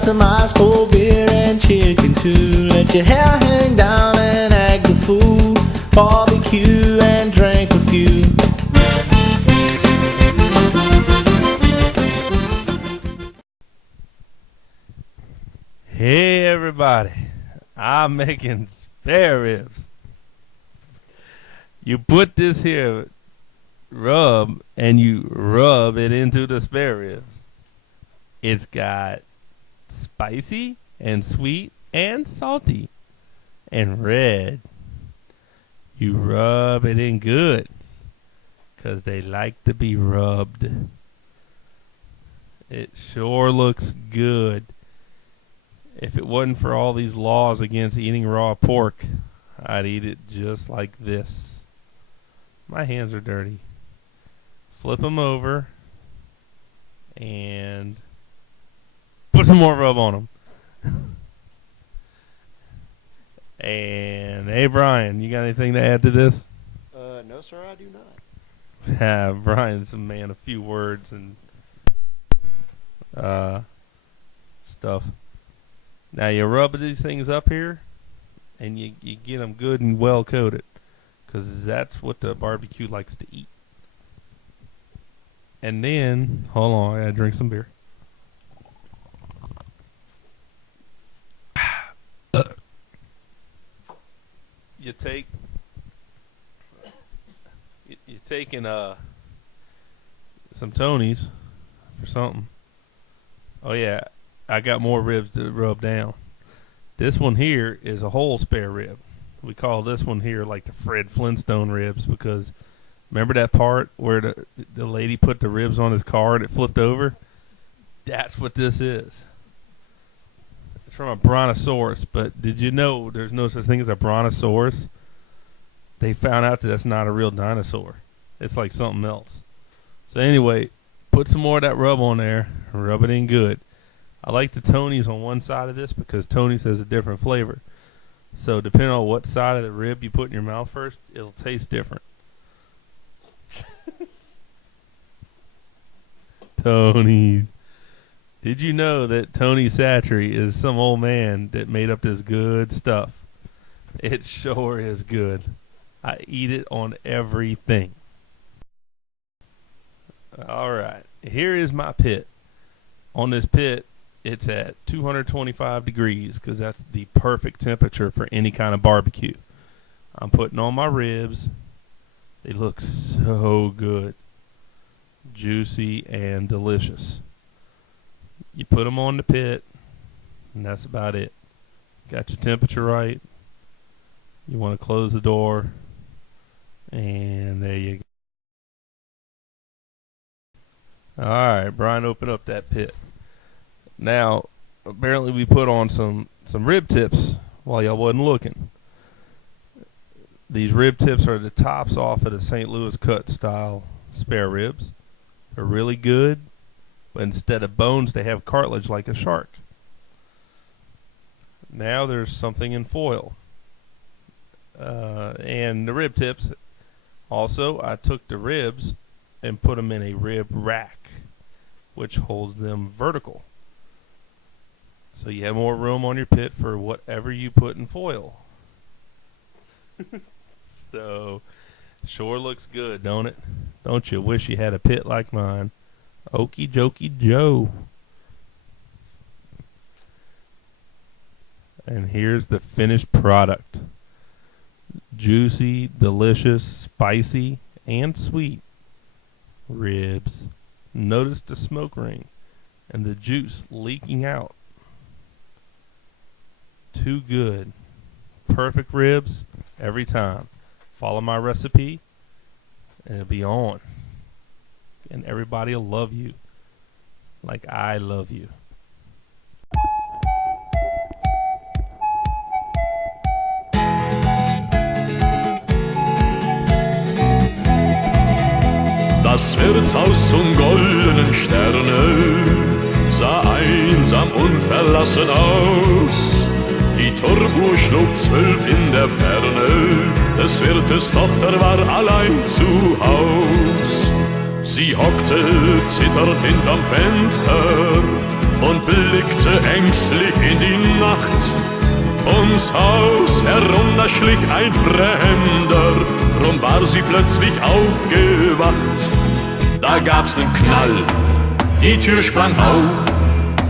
got some ice cold beer and chicken too. Let your hair hang down and act the fool. Barbecue and drink a few. Hey everybody, I'm making spare ribs. You put this here rub and you rub it into the spare ribs. It's got spicy and sweet and salty and red. You rub it in good, 'cause they like to be rubbed. It sure looks good. If it wasn't for all these laws against eating raw pork, I'd eat it just like this. My hands are dirty. Flip them over and put some more rub on them. And hey Brian, you got anything to add to this? No sir, I do not. Brian's a man of few words and stuff. Now you rub these things up here and you get them good and well coated, 'cause that's what the barbecue likes to eat. And then, hold on, I gotta drink some beer. You take, you're taking some Tony's for something. Oh yeah, I got more ribs to rub down. This one here is a whole spare rib. We call this one here like the Fred Flintstone ribs, because remember that part where the lady put the ribs on his car and it flipped over? That's what this is. It's from a brontosaurus, but did you know there's no such thing as a brontosaurus? They found out that that's not a real dinosaur. It's like something else. So anyway, put some more of that rub on there, rub it in good. I like the Tony's on one side of this because Tony's has a different flavor. So depending on what side of the rib you put in your mouth first, it'll taste different. Tony's. Did you know that Tony Satchery is some old man that made up this good stuff? It sure is good. I eat it on everything. Alright, here is my pit. On this pit, it's at 225 degrees, because that's the perfect temperature for any kind of barbecue. I'm putting on my ribs. They look so good. Juicy and delicious. You put them on the pit, and that's about it. Got your temperature right. You want to close the door, and there you go. Alright, Brian, open up that pit. Now, apparently we put on some rib tips while y'all wasn't looking. These rib tips are the tops off of the St. Louis cut style spare ribs. They're really good, but instead of bones they have cartilage like a shark. Now there's something in foil. And the rib tips, also I took the ribs and put them in a rib rack, which holds them vertical. So you have more room on your pit for whatever you put in foil. So, sure looks good, don't it? Don't you wish you had a pit like mine? Okie dokie Joe. And here's the finished product. Juicy, delicious, spicy, and sweet ribs. Notice the smoke ring and the juice leaking out. Too good. Perfect ribs every time. Follow my recipe and it'll be on. And everybody will love you like I love you. Das Wirtshaus und goldenen Sterne sah einsam und verlassen aus. Die Turmuhr schlug 12 in der Ferne, des Wirtes Tochter war allein zu Haus. Sie hockte zitternd hinterm Fenster, und blickte ängstlich in die Nacht. Ums Haus herum, da schlich ein Fremder, drum war sie plötzlich aufgewacht. Da gab's nen Knall, die Tür sprang auf,